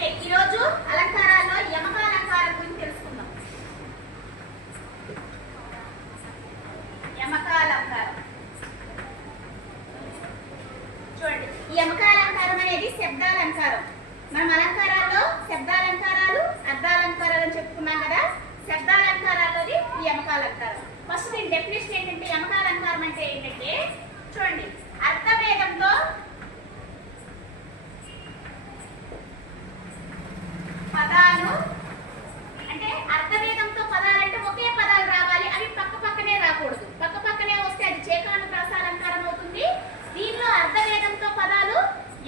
Okay, ఈరోజు అలంకారాల్లో యమక అలంకారం గురించి తెలుసుకుందాం. యమక అలంకారం చూడండి. ఈ యమక అలంకారం అనేది శబ్దాలంకారం. మనం అలంకారాల్లో శబ్దాలంకారాలు, అర్థాలంకారాలు అని చెప్పుకున్నాం కదా. శబ్దాలంకారాల్లోది ఈ యమక అలంకారం. ఫస్ట్ దీని డెఫినేషన్ ఏంటంటే, యమక అలంకారం అంటే ఏంటంటే చూడండి, అర్థభేదంతో పదాలు, అంటే అర్థభేదంతో పదాలు అంటే ఒకే పదాలు రావాలి, అవి పక్క పక్కనే రాకూడదు. పక్క పక్కనే వస్తే అది చేకానుప్రాస అలంకారం అవుతుంది. దీనిలో అర్థభేదంతో పదాలు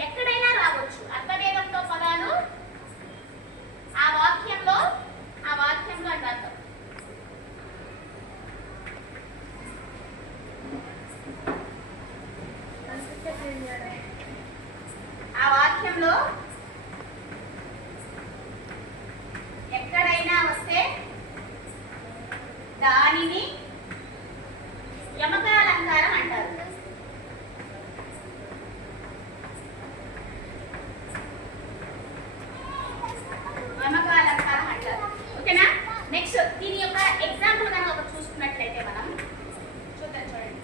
ఎక్కడైనా రావచ్చు. అర్థభేదంతో పదాలు ఆ వాక్యంలో అంటే అర్థం. ఆ వాక్యంలో ఎక్కడైనా వస్తే దానిని యమక అలంకారం అంటారు. యమక అలంకారం అంటారు. ఓకేనా? నెక్స్ట్ దీని యొక్క ఎగ్జాంపుల్ కనుక ఒకటి చూసుకున్నట్లయితే మనం చూద్దాం. చూడండి,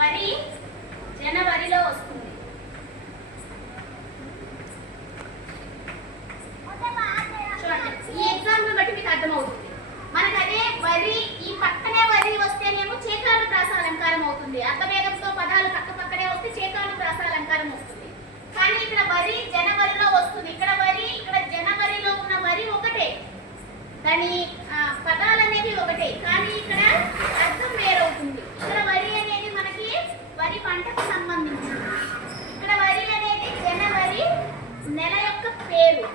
వరి జనవరిలో వస్తుంది. ఈ ఎగ్జాంపుల్ బట్టి మీకు అర్థమవుతుంది. మనకు అదే వరి, ఈ పక్కనే వరి వస్తేనేమో చేకానుప్రాస అలంకారం అవుతుంది. అర్థభేదంతో పదాలు పక్క పక్కనే వస్తే చేకానుప్రాస అలంకారం వస్తుంది. కానీ ఇక్కడ వరి జనవరిలో వస్తుంది. ఇక్కడ వరి, ఇక్కడ జనవరిలో ఉన్న వరి ఒకటే, దాని పదాలు అనేవి ఒకటే, కానీ ఇక్కడ అర్థం వేరవుతుంది. ఇక్కడ వరి అనేది మనకి వరి పంటకు సంబంధించింది. ఇక్కడ వరి అనేది జనవరి నెల యొక్క పేరు.